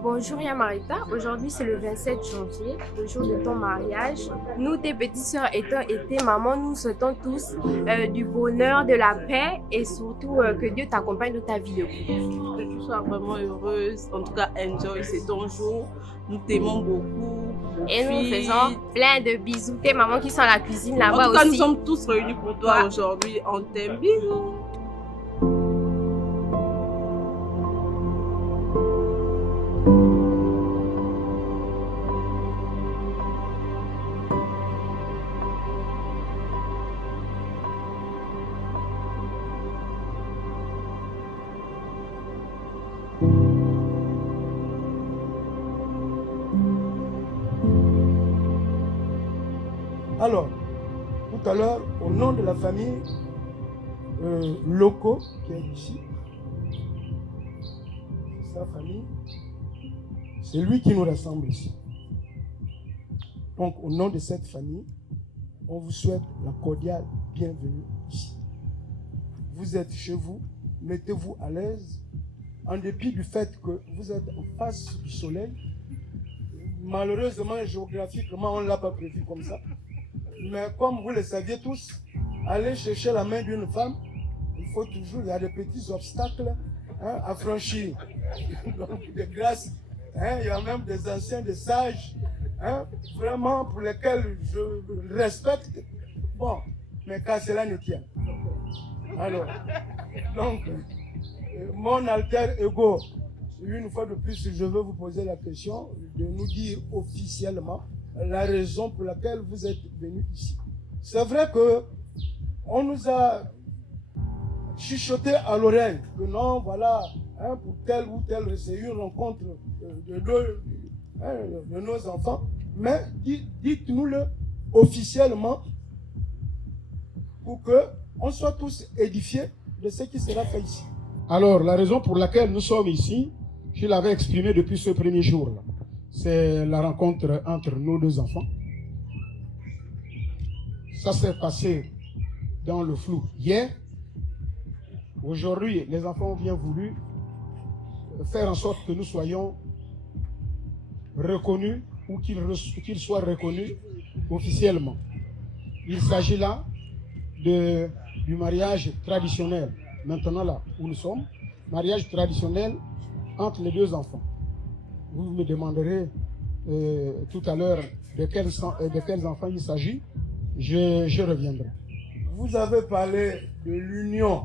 Bonjour Yamarita, aujourd'hui c'est le 27 janvier, le jour de ton mariage. Nous, tes petites sœurs étant été maman, nous souhaitons tous du bonheur, de la paix et surtout que Dieu t'accompagne dans ta vie de couple. Que tu sois vraiment heureuse, en tout cas enjoy, c'est ton jour, nous t'aimons beaucoup. Et nous faisons plein de bisous, tes mamans qui sont à la cuisine là-bas aussi. En tout cas, nous sommes tous réunis pour toi aujourd'hui, on t'aime, bisous. Alors, tout à l'heure, au nom de la famille Loco, qui est ici, sa famille, c'est lui qui nous rassemble ici. Donc, au nom de cette famille, on vous souhaite la cordiale bienvenue ici. Vous êtes chez vous, mettez-vous à l'aise, en dépit du fait que vous êtes en face du soleil. Malheureusement, géographiquement, on ne l'a pas prévu comme ça. Mais comme vous le saviez tous, aller chercher la main d'une femme, il faut toujours, il y a des petits obstacles à franchir. Donc, de grâce, il y a même des anciens, des sages, vraiment pour lesquels je respecte. Bon, mais qu'à cela ne tient. Alors, donc, mon alter ego, une fois de plus, je veux vous poser la question de nous dire officiellement la raison pour laquelle vous êtes venus ici. C'est vrai que on nous a chuchoté à l'oreille que non, voilà, pour tel ou tel, c'est une rencontre de nos enfants, mais dites-nous-le officiellement pour que on soit tous édifiés de ce qui sera fait ici. Alors, la raison pour laquelle nous sommes ici, je l'avais exprimé depuis ce premier jour-là. C'est la rencontre entre nos deux enfants. Ça s'est passé dans le flou hier. Aujourd'hui, les enfants ont bien voulu faire en sorte que nous soyons reconnus ou qu'ils soient reconnus officiellement. Il s'agit là du mariage traditionnel. Maintenant là où nous sommes, mariage traditionnel entre les deux enfants. Vous me demanderez tout à l'heure de quels enfants il s'agit. Je reviendrai. Vous avez parlé de l'union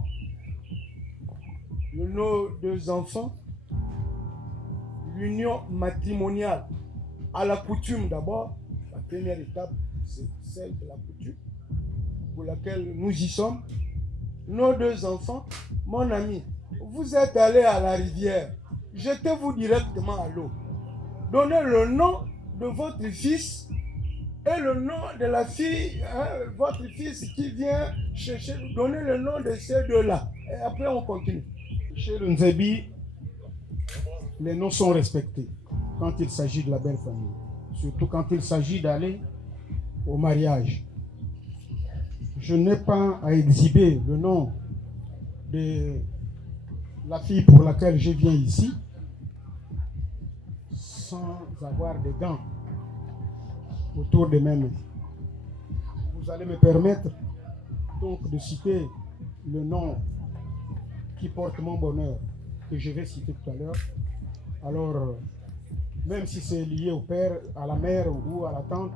de nos deux enfants, l'union matrimoniale. À la coutume d'abord, la première étape, c'est celle de la coutume pour laquelle nous y sommes. Nos deux enfants, mon ami, vous êtes allés à la rivière, jetez-vous directement à l'eau. Donnez le nom de votre fils et le nom de la fille, votre fils qui vient chercher, donnez le nom de ces deux-là. Et après, on continue. Chez le Nzebi, les noms sont respectés quand il s'agit de la belle famille. Surtout quand il s'agit d'aller au mariage. Je n'ai pas à exhiber le nom de la fille pour laquelle je viens ici sans avoir des gants autour de mes mains. Vous allez me permettre donc de citer le nom qui porte mon bonheur, que je vais citer tout à l'heure. Alors, même si c'est lié au père, à la mère ou à la tante,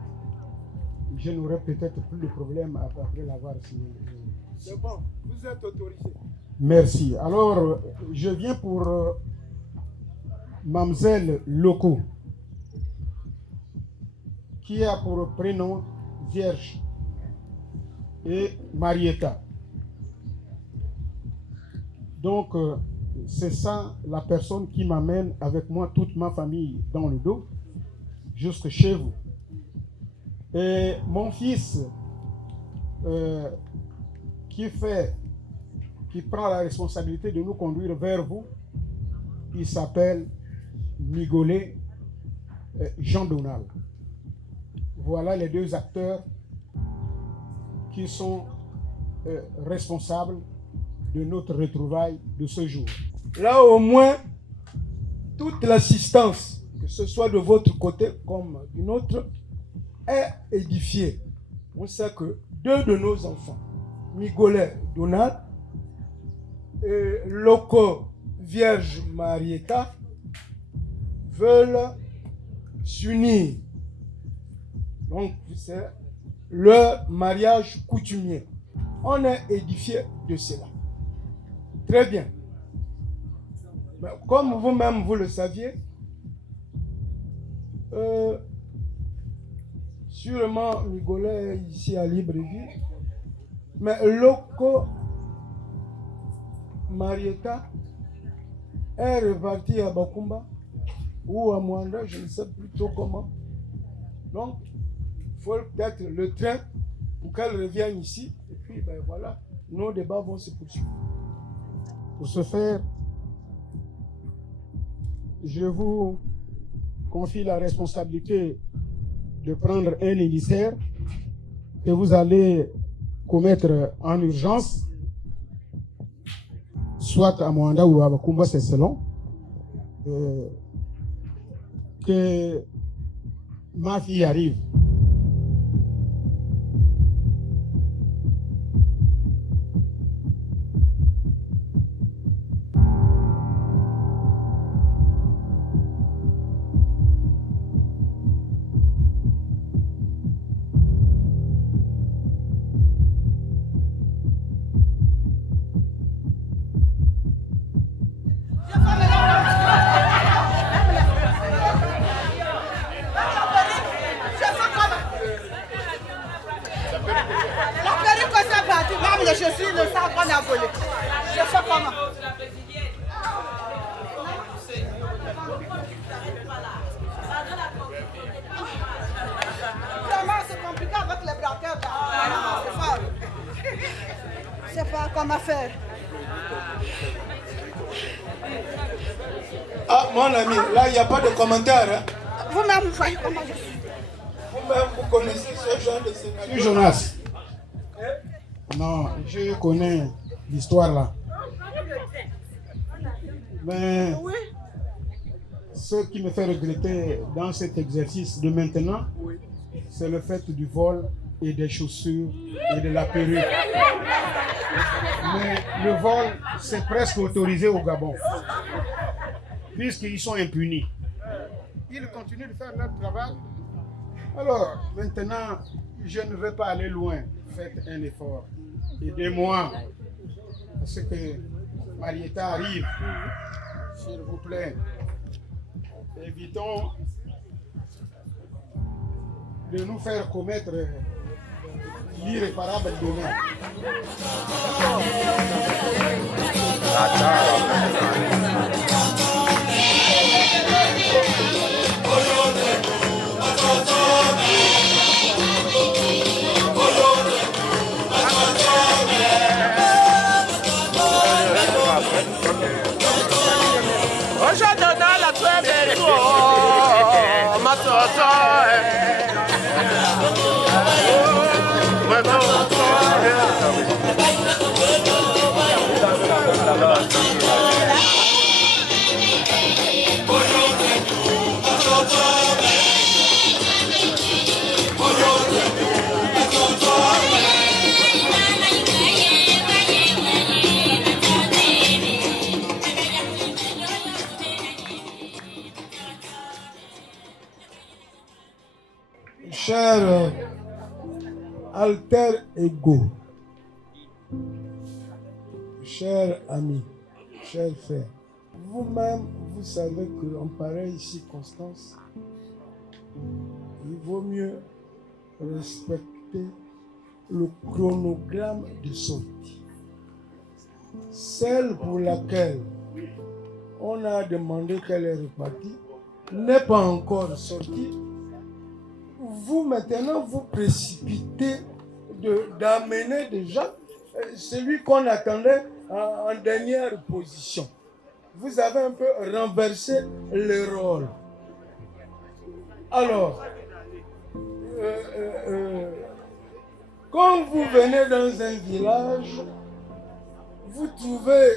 je n'aurai peut-être plus de problème après l'avoir signé. C'est bon, vous êtes autorisé. Merci. Alors, je viens pour Mamzelle Loco, qui a pour prénom Vierge, et Marietta. Donc, c'est ça la personne qui m'amène avec moi, toute ma famille dans le dos, jusque chez vous. Et mon fils, qui prend la responsabilité de nous conduire vers vous, il s'appelle Migolet Jean Donald. Voilà les deux acteurs qui sont responsables de notre retrouvaille de ce jour. Là, au moins, toute l'assistance, que ce soit de votre côté comme du nôtre, est édifiée. On sait que deux de nos enfants, Migolet Donald et Loco Vierge Marietta, veulent s'unir. Donc, c'est leur mariage coutumier. On est édifié de cela. Très bien. Mais comme vous-même, vous le saviez, sûrement Migolet est ici à Libreville, mais Loco Marietta est reparti à Bakumba ou à Mwanda, je ne sais plus trop comment. Donc, il faut peut-être le train pour qu'elle revienne ici. Et puis, ben voilà, nos débats vont se poursuivre. Pour ce faire, je vous confie la responsabilité de prendre un émissaire que vous allez commettre en urgence, soit à Mwanda ou à Bakumba, c'est selon, que ma fille arrive. Ah, mon ami, là, il n'y a pas de commentaire. Hein? Vous-même, vous voyez comment je suis. Vous-même, vous connaissez ce genre de scénario. Oui, Jonas. Non, je connais l'histoire là. Mais ce qui me fait regretter dans cet exercice de maintenant, c'est le fait du vol et des chaussures et de la perruque. Mais le vol, c'est presque autorisé au Gabon, puisqu'ils sont impunis. Ils continuent de faire leur travail. Alors, maintenant, je ne vais pas aller loin. Faites un effort. Aidez-moi. Parce que Marietta arrive. S'il vous plaît. Évitons de nous faire commettre l'irréparable demain. Cher alter ego, cher ami, cher frère, vous-même, vous savez qu'en pareille circonstance, il vaut mieux respecter le chronogramme de sortie. celle pour laquelle on a demandé qu'elle est repartie n'est pas encore sortie. Vous maintenant vous précipitez d'amener déjà celui qu'on attendait en dernière position. Vous avez un peu renversé le rôle. Alors, quand vous venez dans un village, vous trouvez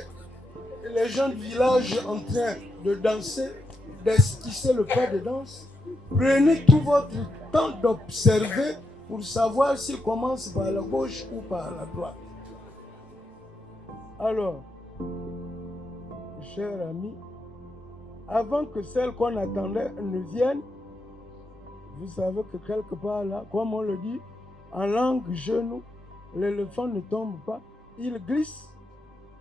les gens du village en train de danser, d'esquisser le pas de danse. Prenez tout votre temps d'observer pour savoir s'il commence par la gauche ou par la droite. Alors, chers amis, avant que celle qu'on attendait ne vienne, vous savez que quelque part là, comme on le dit, en langue genou, l'éléphant ne tombe pas, il glisse.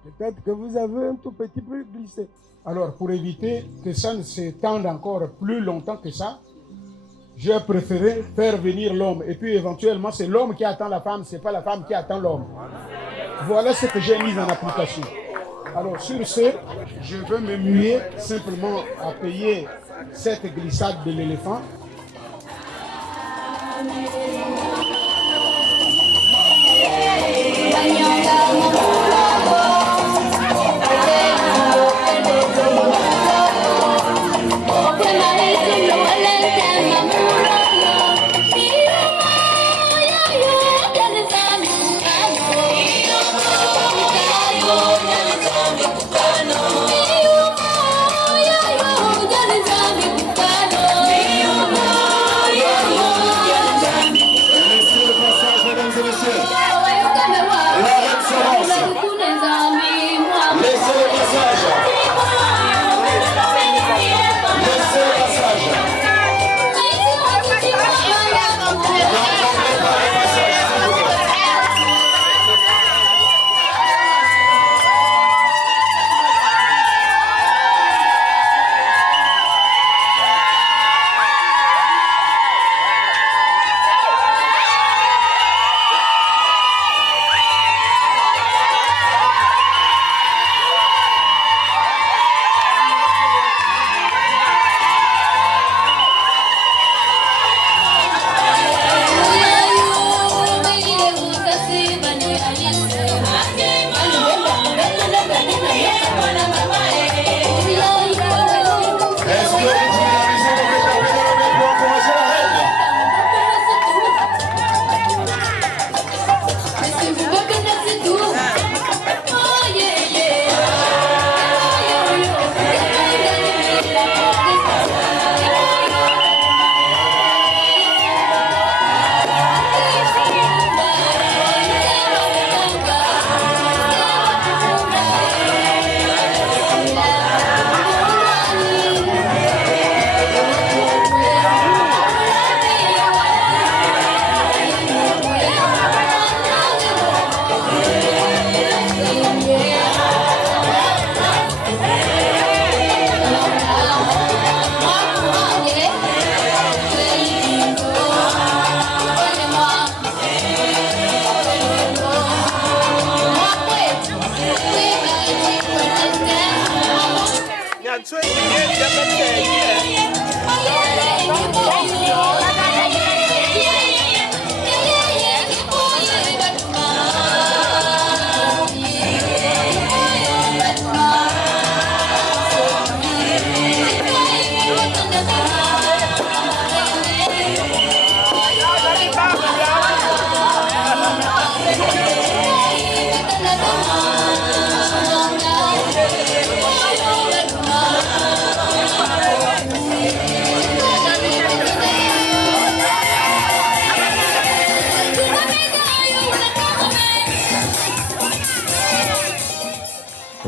Peut-être que vous avez un tout petit peu glissé. Alors, pour éviter que ça ne s'étende encore plus longtemps que ça, j'ai préféré faire venir l'homme. Et puis éventuellement, c'est l'homme qui attend la femme, c'est pas la femme qui attend l'homme. Voilà ce que j'ai mis en application. Alors, sur ce, je veux me muer simplement à payer cette glissade de l'éléphant.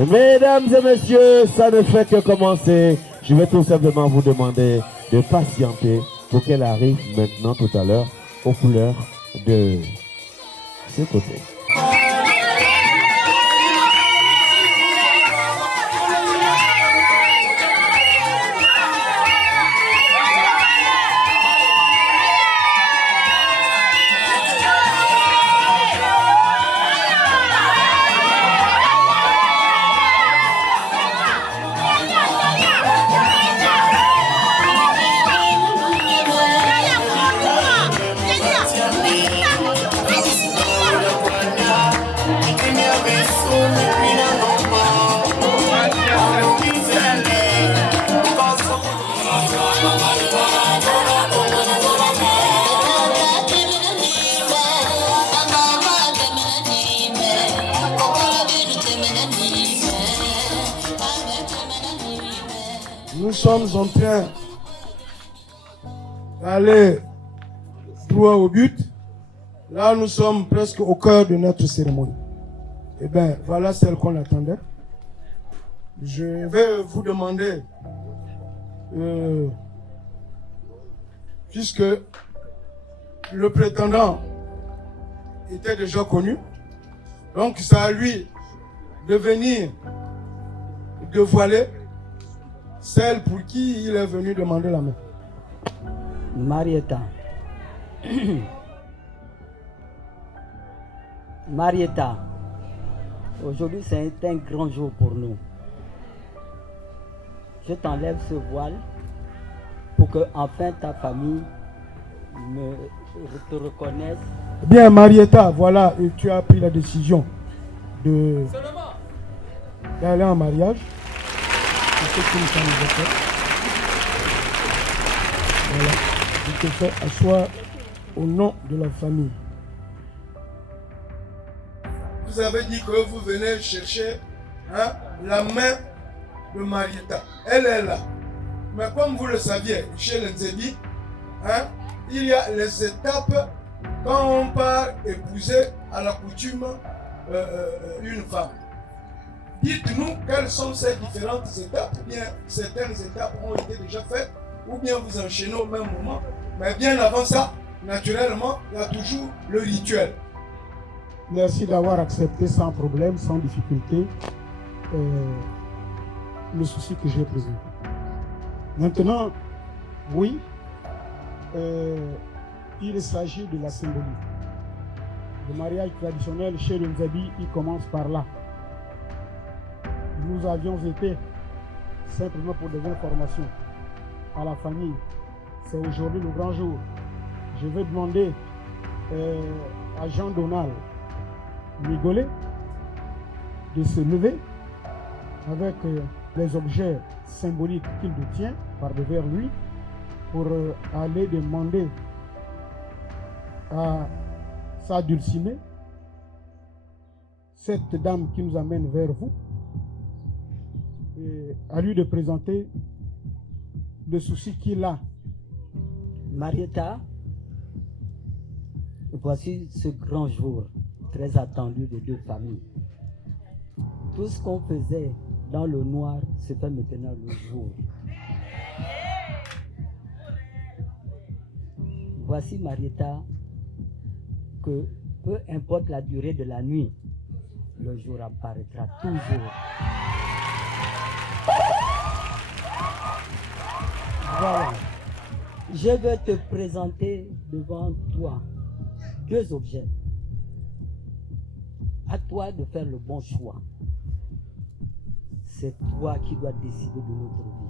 Mesdames et messieurs, ça ne fait que commencer. Je vais tout simplement vous demander de patienter pour qu'elle arrive maintenant tout à l'heure aux couleurs de ce côté. Nous sommes en train d'aller droit au but. Là, nous sommes presque au cœur de notre cérémonie. Eh bien, voilà celle qu'on attendait. Je vais vous demander, puisque le prétendant était déjà connu, donc c'est à lui de venir dévoiler celle pour qui il est venu demander la main. Marietta. Marietta, aujourd'hui c'est un grand jour pour nous. Je t'enlève ce voile pour que enfin ta famille te reconnaisse. Bien, Marietta, voilà, et tu as pris la décision d'aller en mariage. C'est ce que nous sommes fait. Voilà, je te fais asseoir au nom de la famille. Vous avez dit que vous venez chercher la main de Marietta. Elle est là. Mais comme vous le saviez, chez les Nzebi, il y a les étapes quand on part épouser à la coutume une femme. Dites-nous quelles sont ces différentes étapes, ou bien certaines étapes ont été déjà faites, ou bien vous enchaînez au même moment. Mais bien avant ça, naturellement, il y a toujours le rituel. Merci d'avoir accepté sans problème, sans difficulté, le souci que j'ai présenté. Maintenant, oui, il s'agit de la symbolique. Le mariage traditionnel chez le Nzebi, il commence par là. Nous avions été simplement pour des informations à la famille. C'est aujourd'hui le grand jour. Je vais demander à Jean-Donald Migolet de se lever avec les objets symboliques qu'il détient par devers lui pour aller demander à sa dulcinée, cette dame qui nous amène vers vous, et à lui de présenter le souci qu'il a. Marietta, voici ce grand jour très attendu des deux familles. Tout ce qu'on faisait dans le noir se fait maintenant le jour. Voici, Marietta, que peu importe la durée de la nuit, le jour apparaîtra toujours. Voilà. Je vais te présenter devant toi deux objets. À toi de faire le bon choix. C'est toi qui dois décider de notre vie.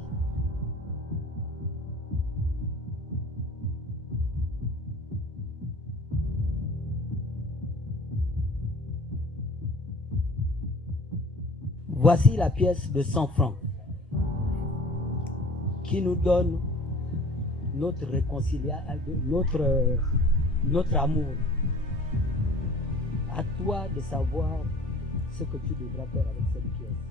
Voici la pièce de 100 francs qui nous donne notre réconciliation, notre amour. À toi de savoir ce que tu devras faire avec cette pièce.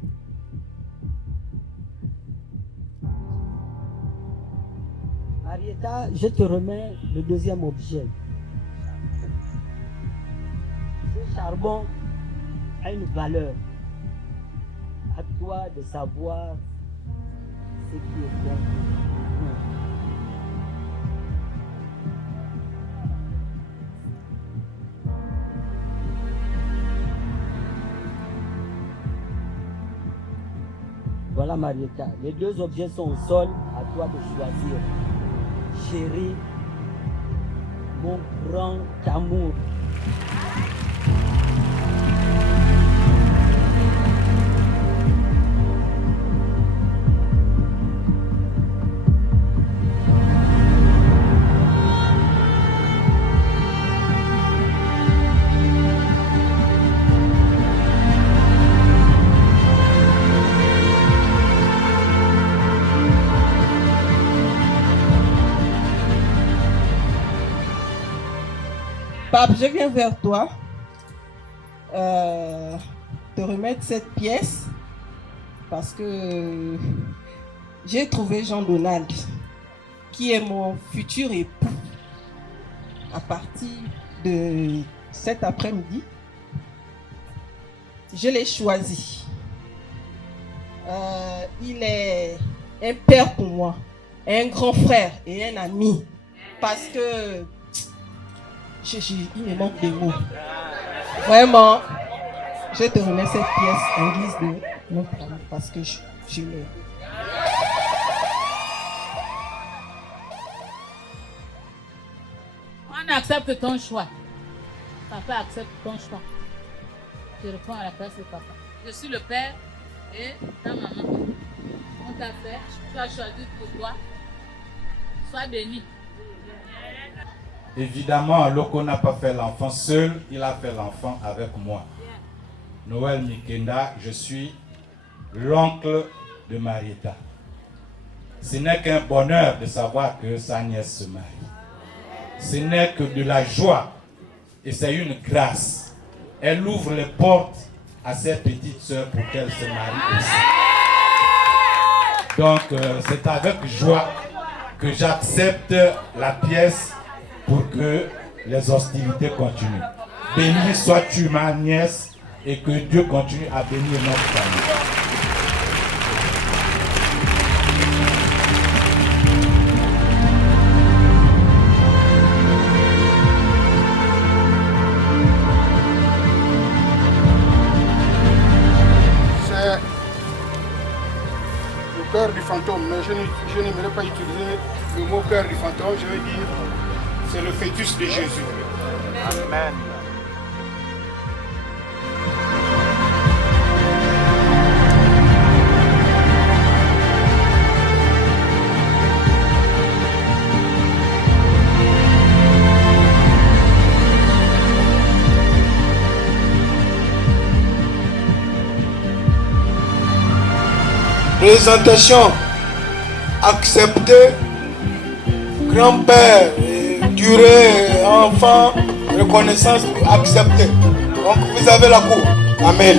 Marietta, je te remets le deuxième objet. Ce charbon a une valeur. À toi de savoir ce qui est bon. Voilà, Marietta, les deux objets sont au sol, à toi de choisir. Chérie, mon grand amour. Pape, je viens vers toi te remettre cette pièce parce que j'ai trouvé Jean-Donald qui est mon futur époux à partir de cet après-midi. Je l'ai choisi. Il est un père pour moi, un grand frère et un ami parce que il me manque des mots. Vraiment, je te remets cette pièce en guise de notre ami parce que je l'aime. On accepte ton choix. Papa accepte ton choix. Je réponds à la place de papa. Je suis le père et ta maman. On t'a fait, tu as choisi pour toi. Sois béni. Évidemment, Loko n'a pas fait l'enfant seul, il a fait l'enfant avec moi. Noël Mikenda, je suis l'oncle de Marieta. Ce n'est qu'un bonheur de savoir que sa nièce se marie. Ce n'est que de la joie et c'est une grâce. Elle ouvre les portes à ses petites sœurs pour qu'elles se marient aussi. Donc c'est avec joie que j'accepte la pièce pour que les hostilités continuent. Béni sois-tu ma nièce et que Dieu continue à bénir notre famille. Cœur du fantôme, mais je n'aimerais pas utiliser le mot cœur du fantôme, je vais dire c'est le fœtus de Jésus. Amen. Présentation acceptée, grand-père, durée, enfant, reconnaissance acceptée. Donc vous avez la cour. Amen.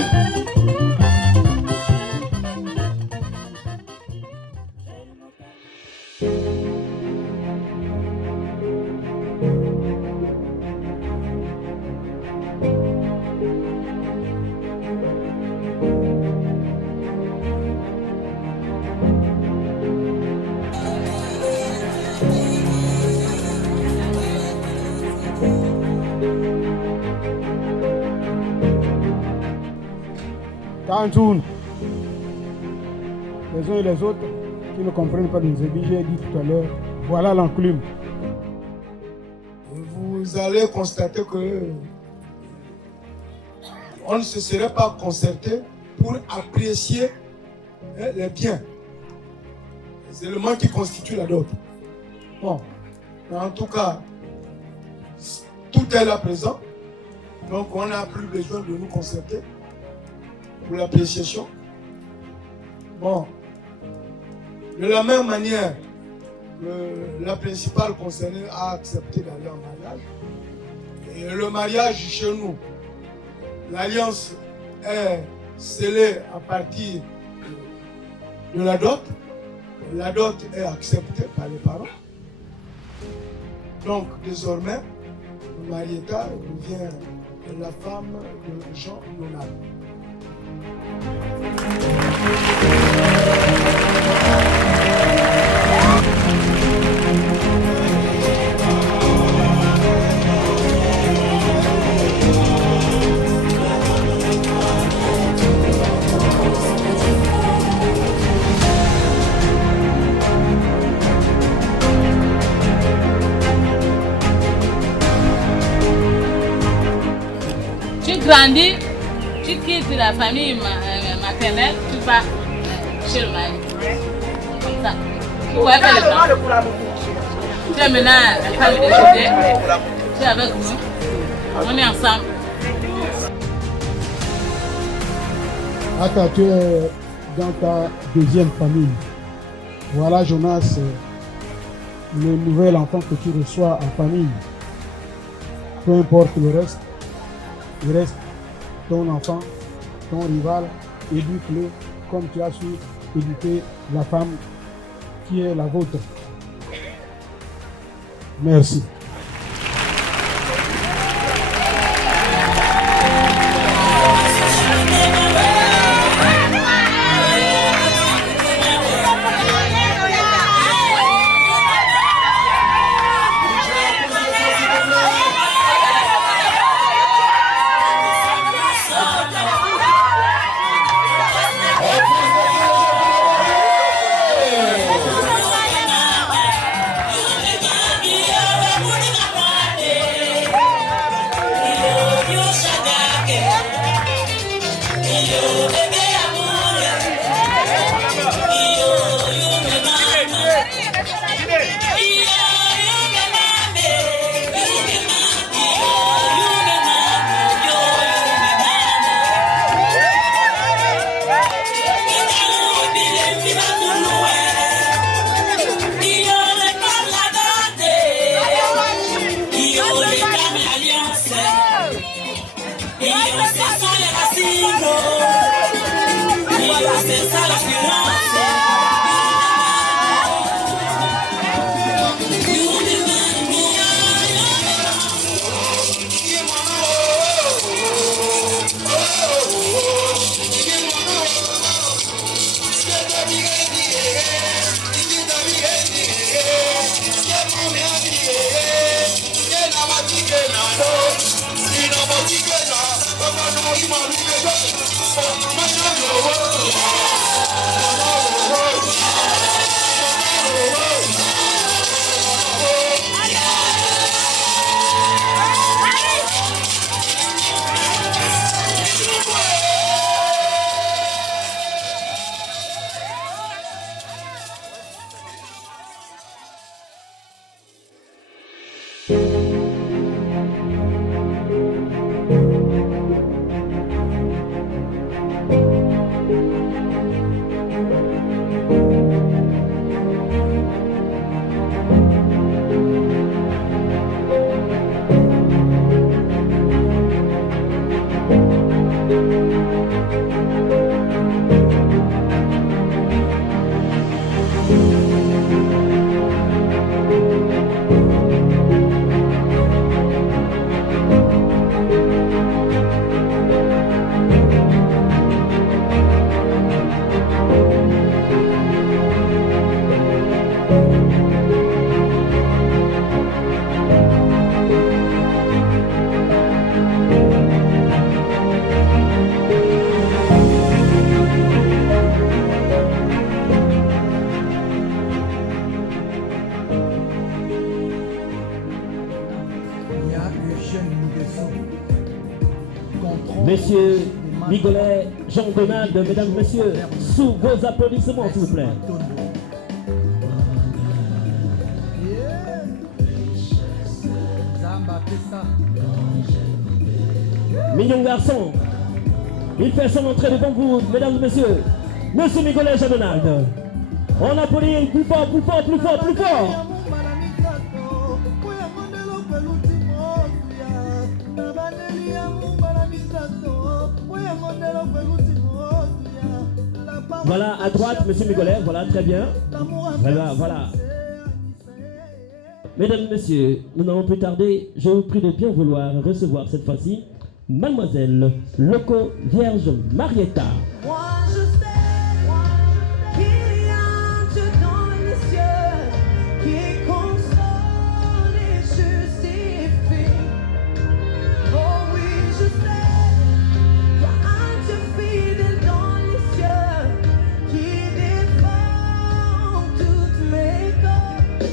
Tantoun, les uns et les autres qui ne comprennent pas nos habits, j'ai dit tout à l'heure, voilà l'enclume. Vous allez constater que on ne se serait pas concerté pour apprécier les biens, les éléments qui constituent la dot. Bon, en tout cas, tout est là présent, donc on n'a plus besoin de nous concerter pour l'appréciation. Bon, de la même manière, la principale concernée a accepté d'aller en mariage. Et le mariage chez nous, l'alliance est scellée à partir de la dot. La dot est acceptée par les parents. Donc désormais, Marieta devient la femme de Jean-Donald. Tu grandis, tu quittes la famille maternelle, tu vas chez le mari. Comme ça. Tu es maintenant la femme de José. Tu es avec nous. On est ensemble. Attends, tu es dans ta deuxième famille. Voilà Jonas, le nouvel enfant que tu reçois en famille. peu importe le reste, il reste ton enfant, ton rival, éduque-le comme tu as su éduquer la femme qui est la vôtre. Merci. Messieurs Migolet, Jean-Donald, mesdames, messieurs, sous vos applaudissements, s'il vous plaît. Mignon garçon, il fait son entrée devant vous, mesdames et messieurs. Monsieur Migolet, Jean-Donald. On applaudit plus fort, plus fort, plus fort, plus fort. Voilà, à droite, monsieur Migolet, voilà, très bien. Voilà, voilà. Mesdames, messieurs, nous n'allons plus tarder. Je vous prie de bien vouloir recevoir cette fois-ci Mademoiselle Loco Vierge Marietta. Moi je sais qu'il y a un Dieu dans les cieux qui console et justifie. Oh oui, je sais qu'il y a un Dieu fidèle dans les cieux qui défend toutes mes causes.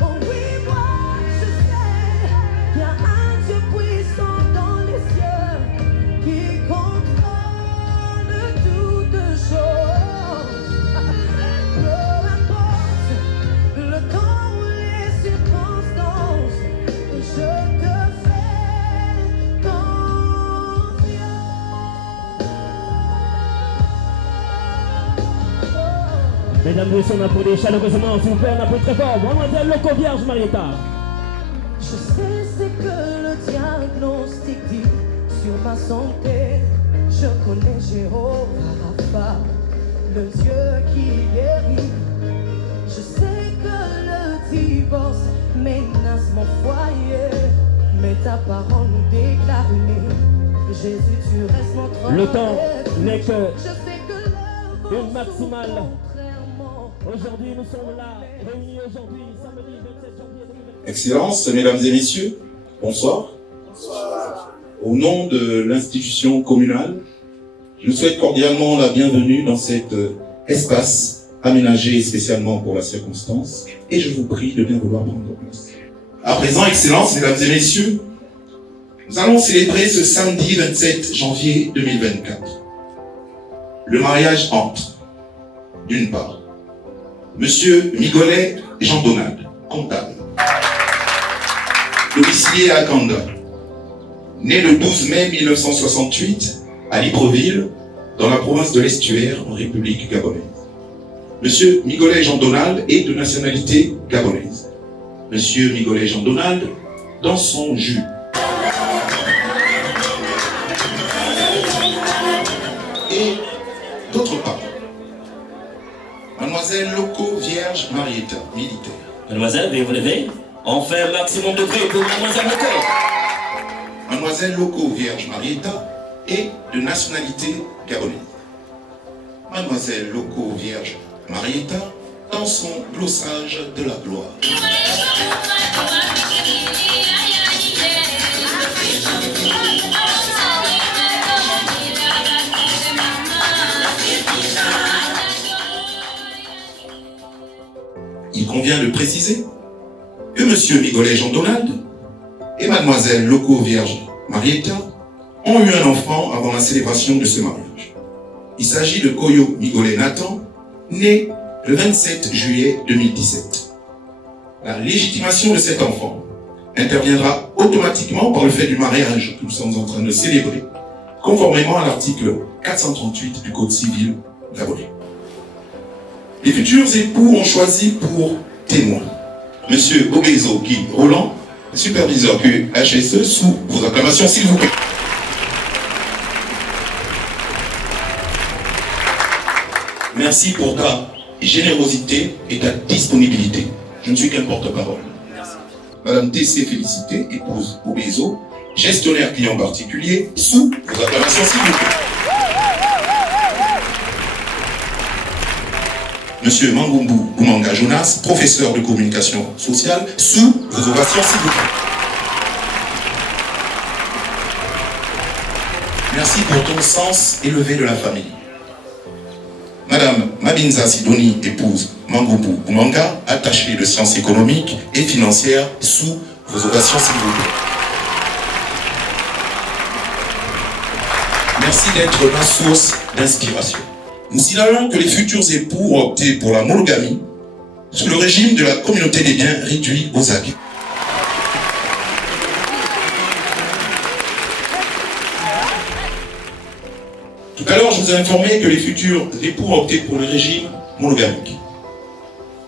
Oh oui, moi je sais qu'il y a un Dieu puissant dans les cieux qui contrôle toutes choses. Peu importe le temps ou les circonstances, je te fais confiance. Mesdames et messieurs, on applaudit chaleureusement, s'il vous plaît, on applaudit très fort. Mademoiselle Loco Vierge Marietta. Je sais c'est que le diagnostic dit sur ma santé. Je connais Jéhovah Rapha, le Dieu qui guérit. Je sais que le divorce menace mon foyer, mais ta parole nous déclare unis. Jésus, tu restes notre Le temps refuge. n'est que Je sais que l'heure une maximale. contrairement. Aujourd'hui, nous sommes là, réunis aujourd'hui, samedi 27 janvier 2020. Excellences, mesdames et messieurs, bonsoir. Au nom de l'institution communale, je vous souhaite cordialement la bienvenue dans cet espace aménagé spécialement pour la circonstance et je vous prie de bien vouloir prendre place. À présent, Excellences, mesdames et messieurs, nous allons célébrer ce samedi 27 janvier 2024 le mariage entre, d'une part, Monsieur Migolet Jean-Donald, comptable, domicilié à Kanda, né le 12 mai 1968 à Libreville, dans la province de l'Estuaire, en République gabonaise. Monsieur Migolet Jean-Donald est de nationalité gabonaise. Monsieur Migolet Jean-Donald, dans son jus. Et d'autre part, Mademoiselle Loco Vierge Marietta, militaire. Mademoiselle, veuillez vous lever. On fait un maximum de bruit pour Mademoiselle Loco. Mademoiselle Loco Vierge Marietta est de nationalité gabonaise. Mademoiselle Loco Vierge Marietta dans son glossage de la gloire. Il convient de préciser que Monsieur Migolet Jean-Donald et Mademoiselle Loco Vierge Marietta ont eu un enfant avant la célébration de ce mariage. Il s'agit de Koyo Migolet Nathan, né le 27 juillet 2017. La légitimation de cet enfant interviendra automatiquement par le fait du mariage que nous sommes en train de célébrer, conformément à l'article 438 du Code civil gabonais. Les futurs époux ont choisi pour témoin Monsieur Obezo Guy Roland, superviseur QHSE, sous vos acclamations s'il vous plaît. Merci pour ta générosité et ta disponibilité. Je ne suis qu'un porte-parole. Madame T.C. Félicité, épouse Obezo, gestionnaire client particulier, sous vos acclamations s'il vous plaît. Monsieur Mangumbu Boumanga Jonas, professeur de communication sociale, sous vos ovations s'il vous plaît. Merci pour ton sens élevé de la famille. Madame Mabinza Sidoni, épouse Mangumbu Boumanga, attachée de sciences économiques et financières, sous vos ovations s'il vous plaît. Merci d'être ma source d'inspiration. Nous signalons que les futurs époux ont opté pour la monogamie sous le régime de la communauté des biens réduits aux habits. Tout à l'heure, je vous ai informé que les futurs époux ont opté pour le régime monogamique.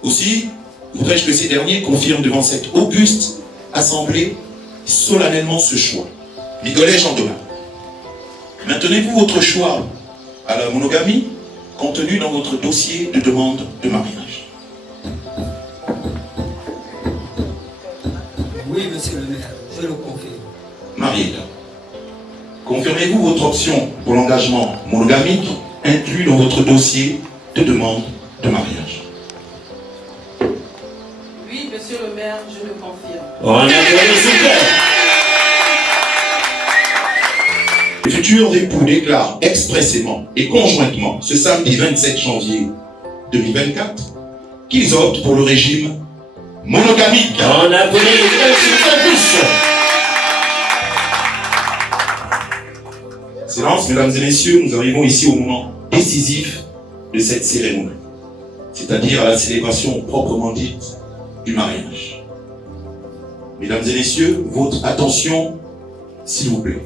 Aussi, voudrais-je que ces derniers confirment devant cette auguste assemblée solennellement ce choix. Migolet Jean-Donald, maintenez-vous votre choix à la monogamie contenu dans votre dossier de demande de mariage? Oui, monsieur le maire, je le confirme. Marietta, confirmez-vous votre option pour l'engagement monogamique inclus dans votre dossier de demande de mariage? Oui, monsieur le maire, je le confirme. On a donné super. Les futurs époux déclarent expressément et conjointement ce samedi 27 janvier 2024 qu'ils optent pour le régime monogamique. On a donné Silence, mesdames et messieurs, nous arrivons ici au moment décisif de cette cérémonie, c'est-à-dire à la célébration proprement dite du mariage. Mesdames et messieurs, votre attention, s'il vous plaît.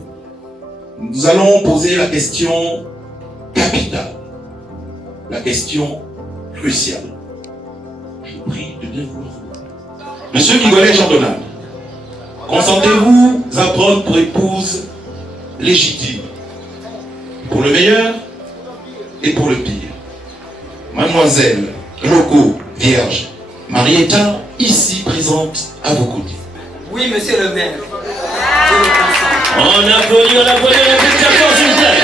Nous allons poser la question capitale, la question cruciale. Je vous prie de bien vouloir. Monsieur Migolet Jean-Donald, consentez-vous à prendre pour épouse légitime, pour le meilleur et pour le pire, Mademoiselle Loco Vierge Marietta, ici présente à vos côtés. Oui, monsieur le maire. On applaudit la petite personne, s'il vous plaît.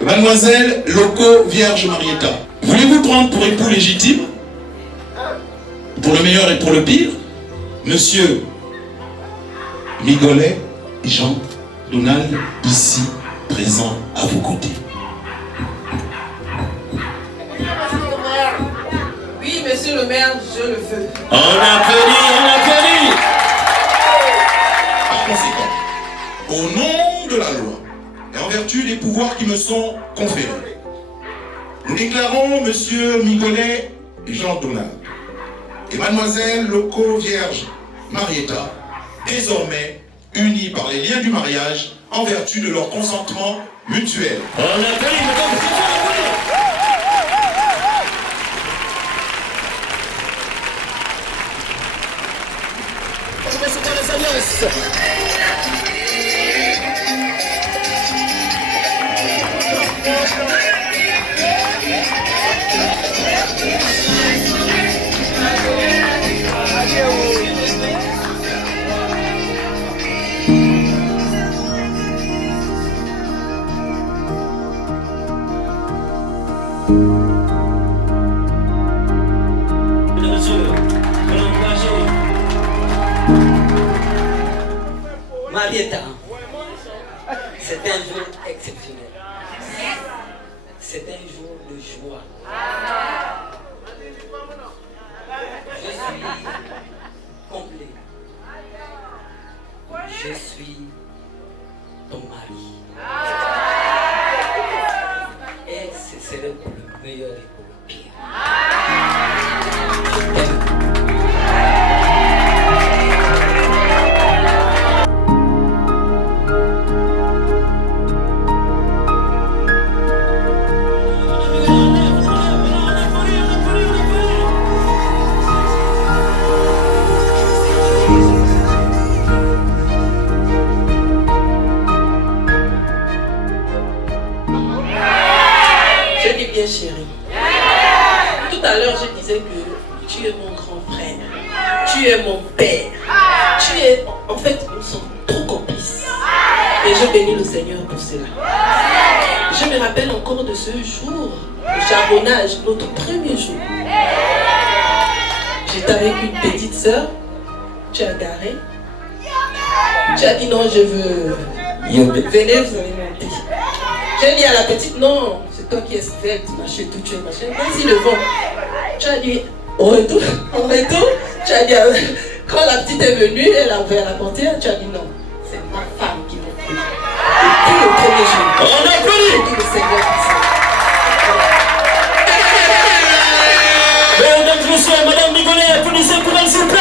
Mademoiselle Loco Vierge Marietta, voulez-vous prendre pour époux légitime, pour le meilleur et pour le pire, Monsieur Migolet Jean Donald, ici présent à vos côtés. Oui, monsieur le maire, je le veux. On applaudit, on applaudit. Par conséquent, au nom de la loi et en vertu des pouvoirs qui me sont conférés, nous déclarons Monsieur Migolet Jean Donald et Mademoiselle Loco Vierge Marietta désormais unis par les liens du mariage en vertu de leur consentement mutuel. On applaudit, madame. Marietta, c'est un jour exceptionnel. C'est un jour de joie. Je suis complet. Je suis ton mari. Et ce serait pour le meilleur et pour le pire. Je t'aime. Chérie. Tout à l'heure, je disais que tu es mon grand frère, tu es mon père, tu es, en fait, nous sommes trop complices. Et je bénis le Seigneur pour cela. Je me rappelle encore de ce jour, le charbonnage, notre premier jour. J'étais avec une petite soeur, tu as garé, tu as dit non, je veux, venez, vous allez monter. J'ai dit à la petite, non, c'est toi qui es svelte, machin, tout, tu es machin. Vas-y, le vent. Tu as dit, au retour, tu as dit, quand la petite est venue, elle a ouvert la portière, tu as dit non, c'est ma femme qui m'a pris. Depuis le premier jour. On applaudit. Tout le Seigneur qui Mesdames et messieurs, Madame Migolet, applaudissez pour elle, s'il vous plaît.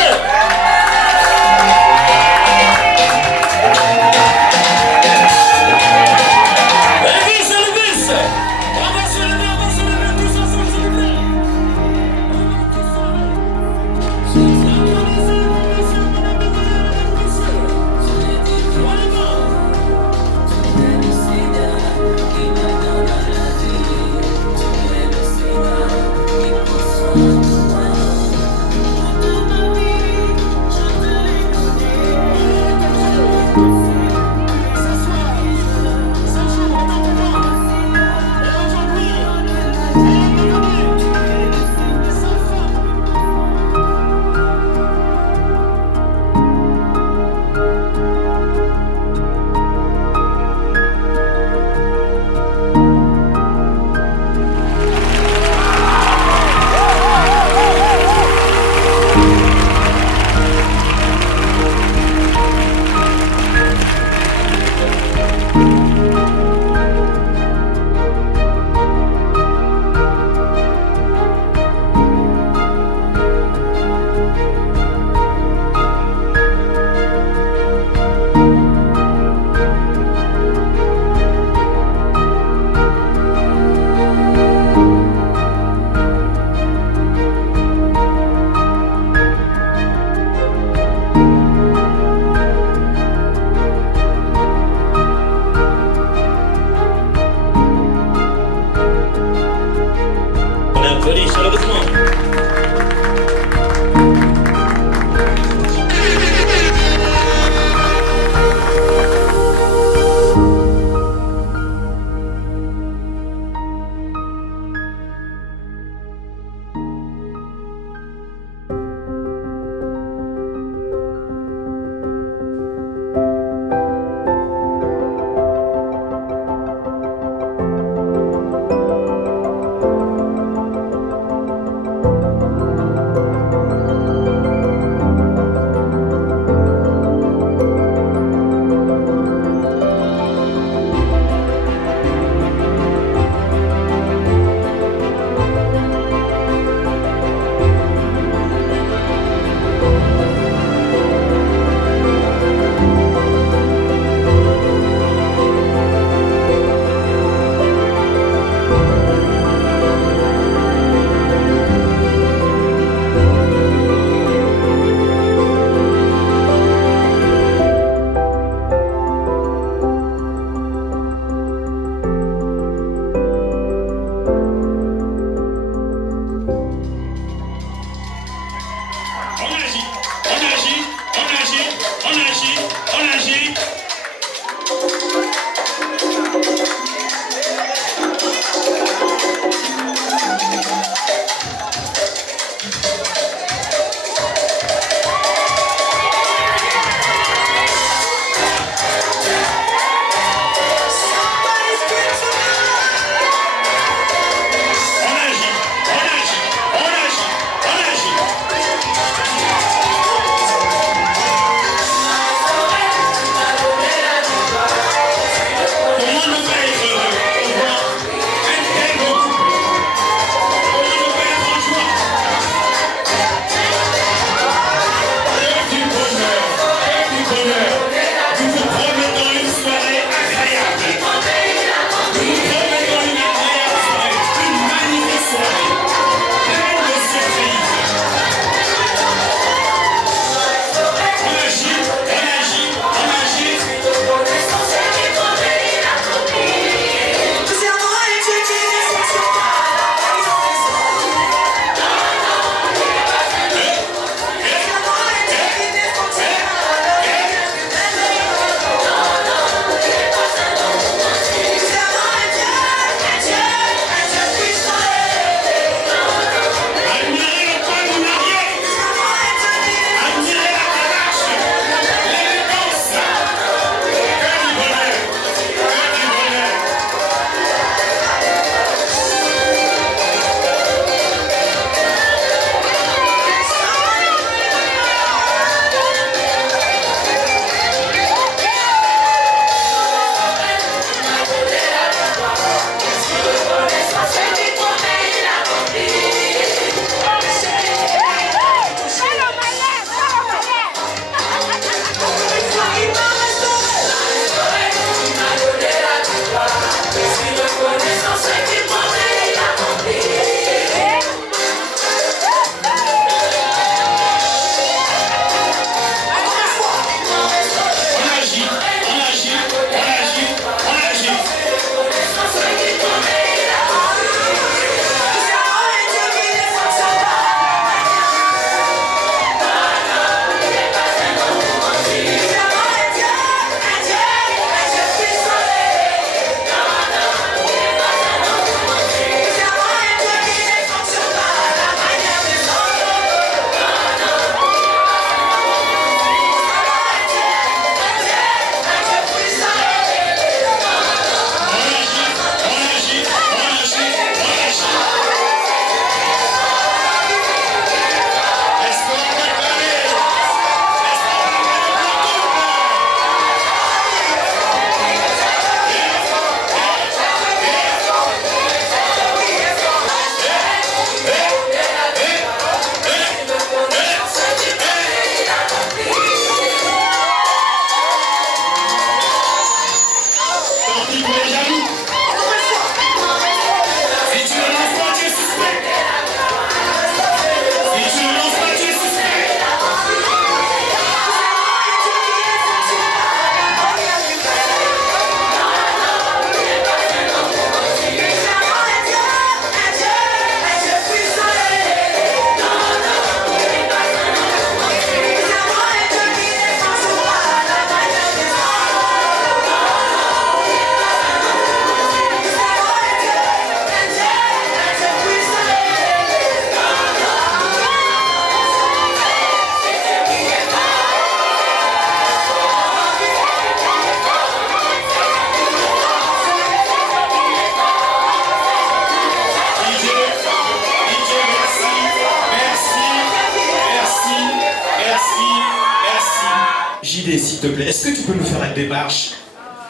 JD, s'il te plaît, est-ce que tu peux nous faire une démarche?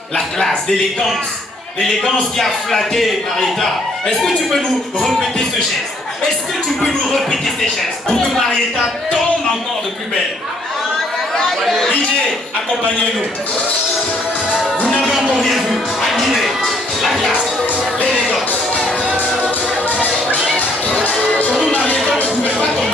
La classe, l'élégance qui a flatté Marietta. Est-ce que tu peux nous répéter ce geste? Est-ce que tu peux nous répéter ces gestes pour que Marietta tombe encore de plus belle? DJ, accompagnez-nous. Vous n'avez encore rien vu. Admirez la classe, l'élégance. Surtout Marietta, vous ne pouvez pas tomber.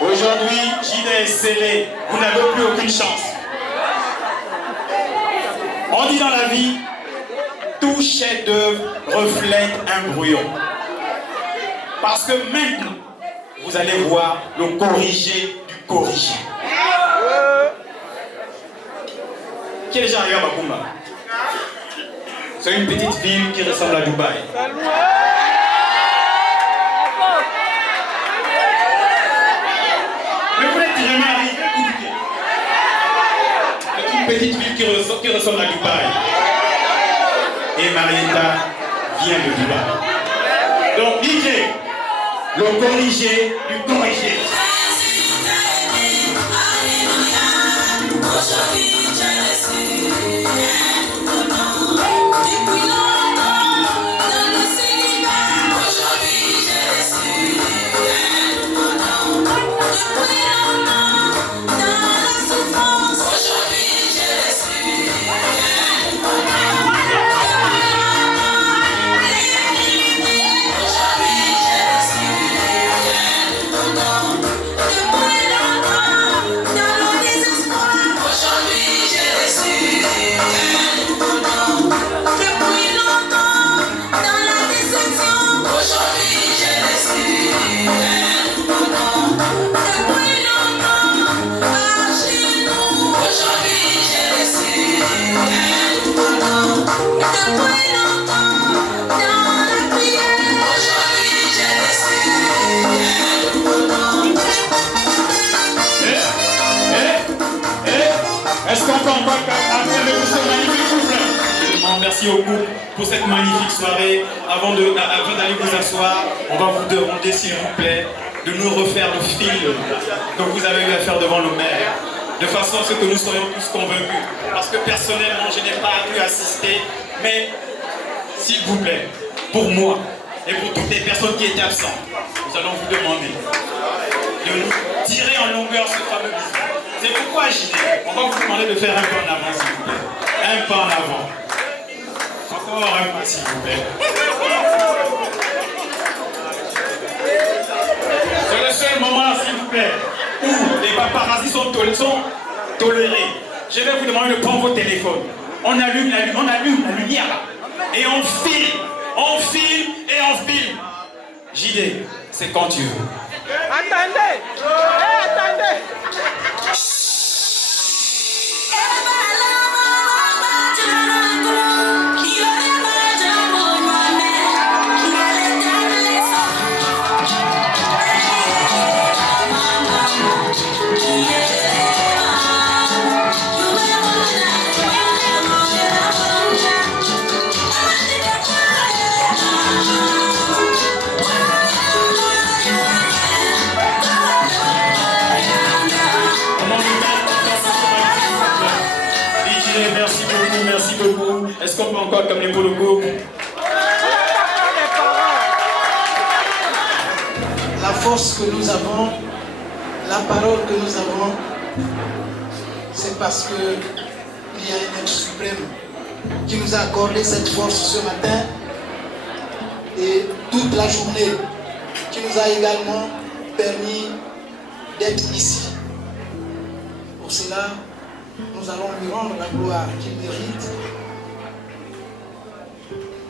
Aujourd'hui, JD est scellé. Vous n'avez plus aucune chance. On dit dans la vie, tout chef-d'œuvre reflète un brouillon. Parce que maintenant, vous allez voir le corrigé du corrigé. Qui est déjà arrivé à Bakumba? C'est une petite ville qui ressemble à Dubaï. Petite ville qui ressemble à Dubaï. Et Marietta vient de Dubaï. Donc DJ, le corrigé du corrigé. Est-ce qu'on peut encore acclamer pour ce magnifique couple? Merci beaucoup pour cette magnifique soirée. Avant d'aller vous asseoir, on va vous demander, s'il vous plaît, de nous refaire le film que vous avez eu à faire devant le maire, de façon à ce que nous soyons tous convaincus. Parce que personnellement, je n'ai pas pu assister, mais s'il vous plaît, pour moi et pour toutes les personnes qui étaient absentes, nous allons vous demander de nous tirer en longueur ce fameux bisou. C'est pourquoi on va vous demander de faire un pas en avant, s'il vous plaît. Un pas en avant. Encore un pas, s'il vous plaît. C'est le seul moment, s'il vous plaît, où les paparazzis sont tolérés. Je vais vous demander de prendre vos téléphones. On allume la lumière là. Et on filme et on filme. JD, c'est quand tu veux. Attendez! Attendez! Merci beaucoup. Est-ce qu'on peut encore terminer pour le groupe? La force que nous avons, la parole que nous avons, c'est parce qu'il y a un être suprême qui nous a accordé cette force ce matin et toute la journée, qui nous a également permis d'être ici. Pour cela, nous allons lui rendre la gloire qu'il mérite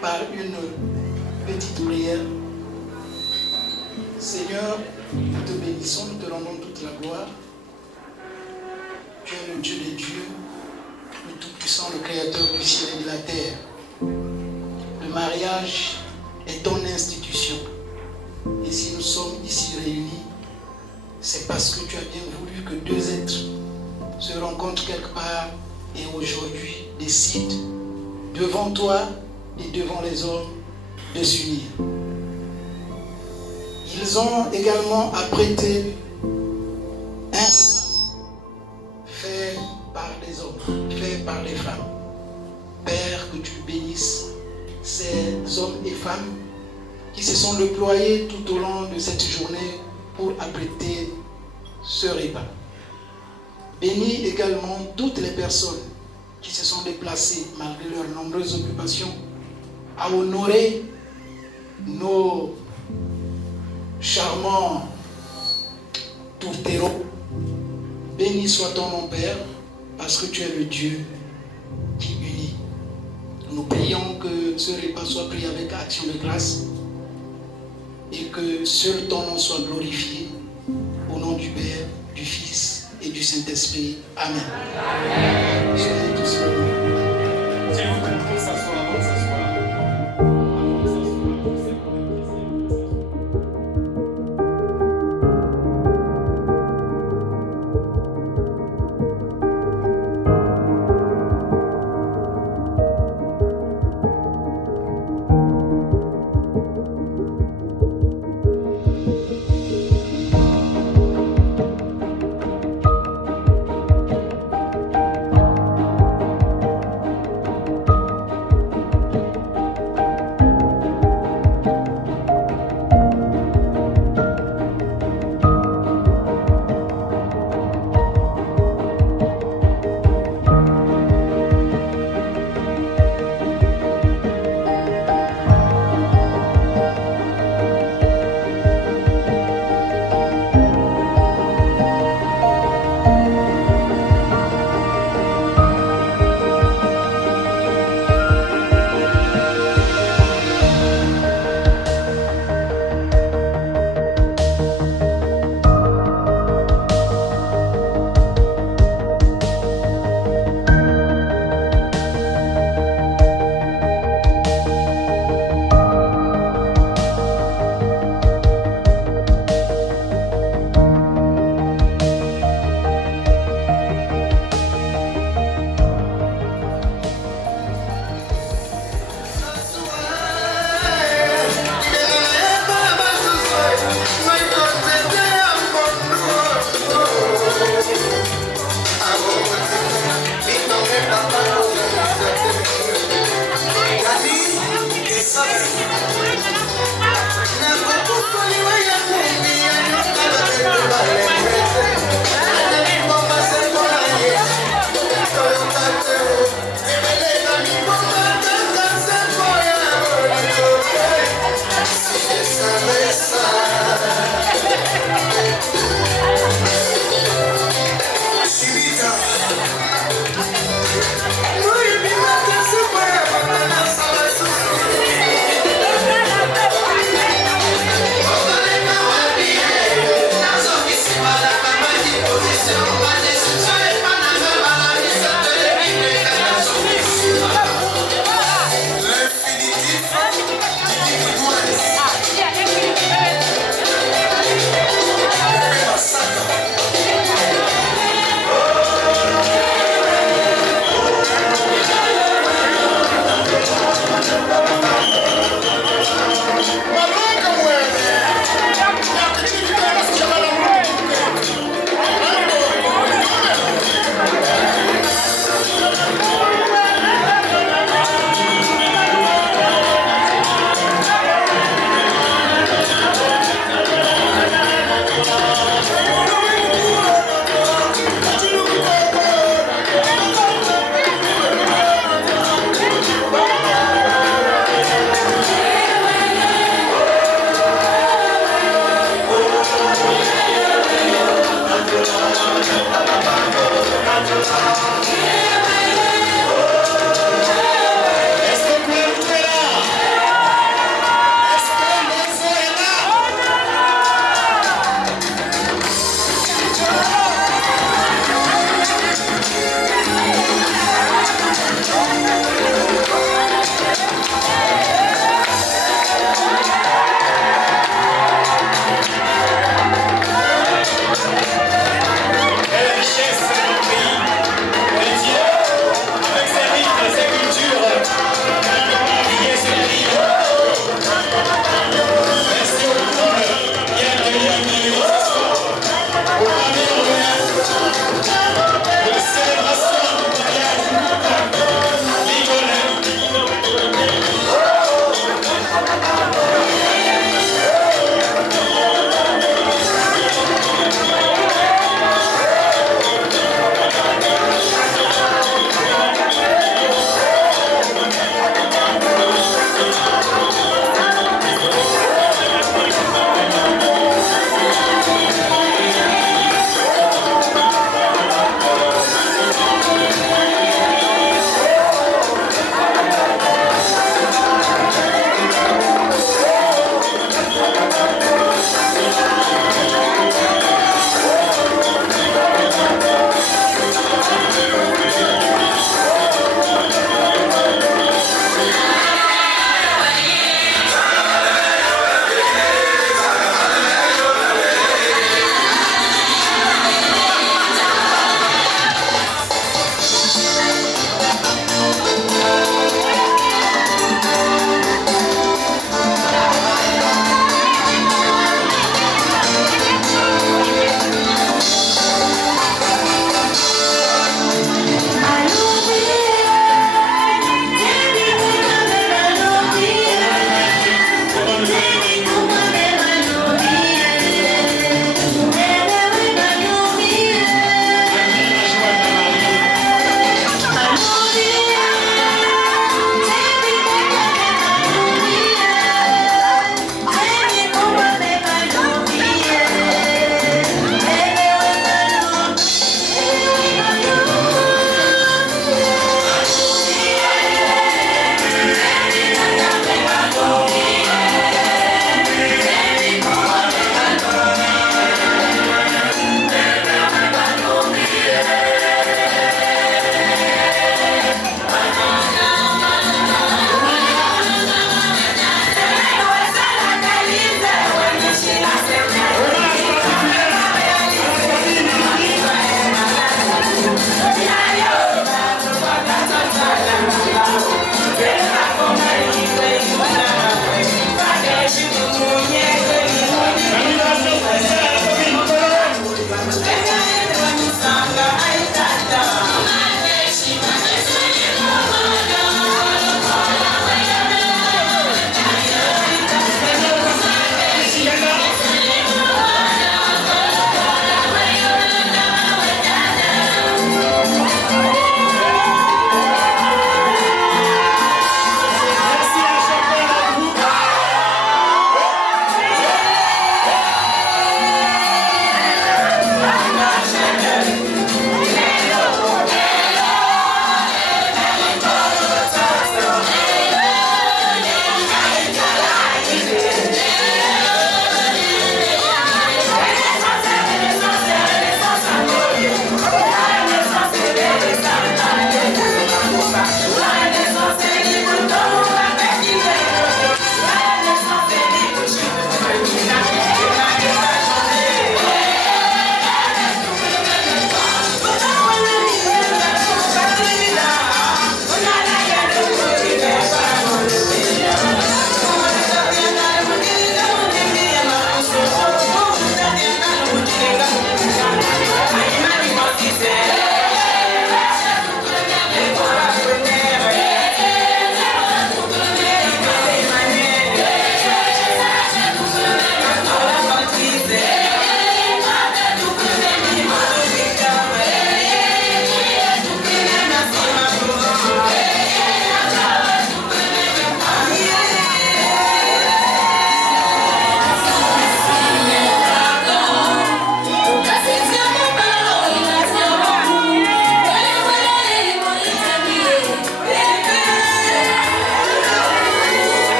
par une petite prière. Seigneur, nous te bénissons, nous te rendons toute la gloire. Tu es le Dieu des dieux, le Tout-Puissant, le Créateur du ciel et de la terre. Le mariage est ton institution. Et si nous sommes ici réunis, c'est parce que tu as bien voulu que deux êtres se rencontrent quelque part et aujourd'hui décident devant toi et devant les hommes de s'unir. Ils ont également apprêté un repas fait par des hommes, fait par des femmes. Père, que tu bénisses ces hommes et femmes qui se sont déployés tout au long de cette journée pour apprêter ce repas. Bénis également toutes les personnes qui se sont déplacées malgré leurs nombreuses occupations à honorer nos charmants tourtereaux. Béni soit ton nom, Père, parce que tu es le Dieu qui unit. Nous prions que ce repas soit pris avec action de grâce et que seul ton nom soit glorifié. Au nom du Père, du Fils et du Saint-Esprit. Amen. Soyez tous bénis. S'il vous plaît, on s'assoit avant de s'asseoir.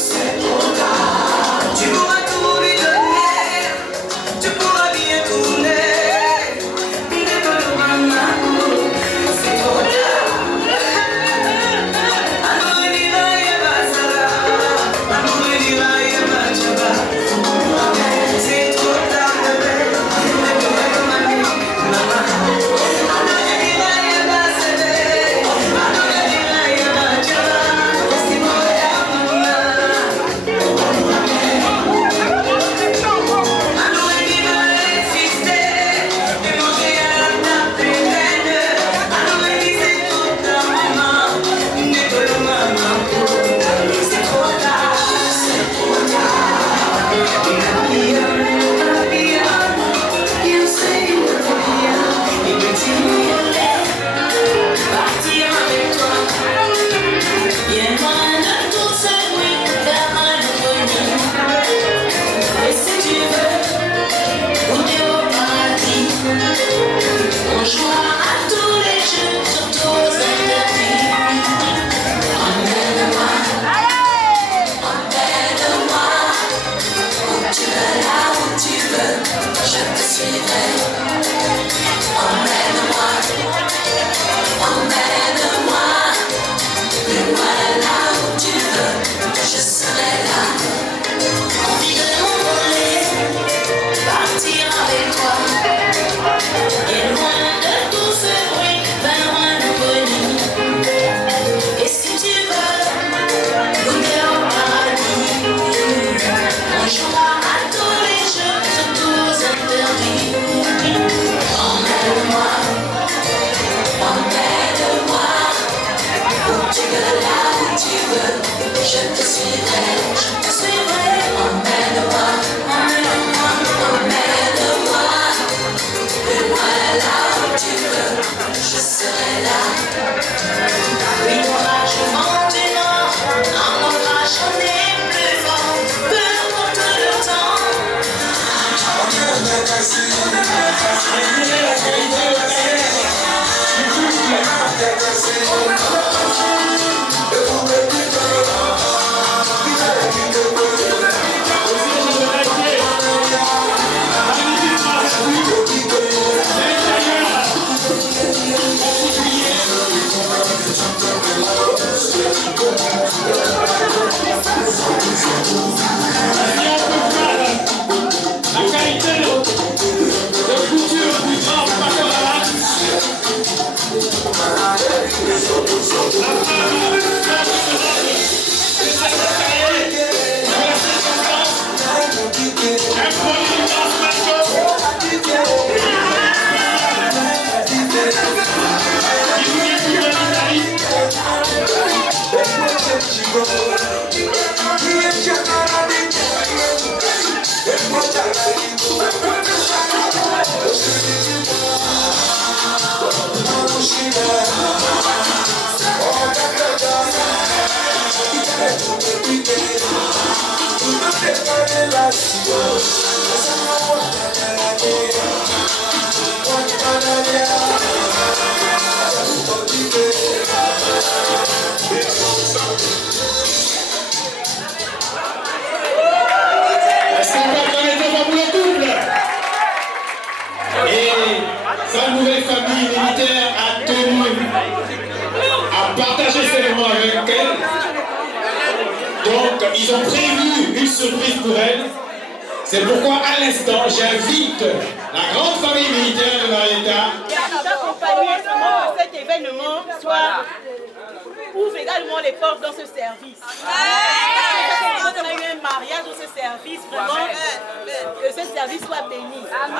C'est trop tard. Sa nouvelle famille militaire a tenu à partager ces moments avec elle. Donc, ils ont prévu une surprise pour elle. C'est pourquoi, à l'instant, j'invite la grande famille militaire de Marietta d'accompagner cet événement ouvre également les portes dans ce service. Quand on a eu un mariage dans ce service, vraiment, que ce service soit béni. On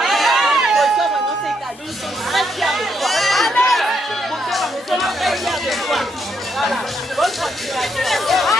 reçoit vraiment ces cadeaux, nous sommes très fiers de toi. Nous sommes très fiers de toi. Voilà. Bonne continuation.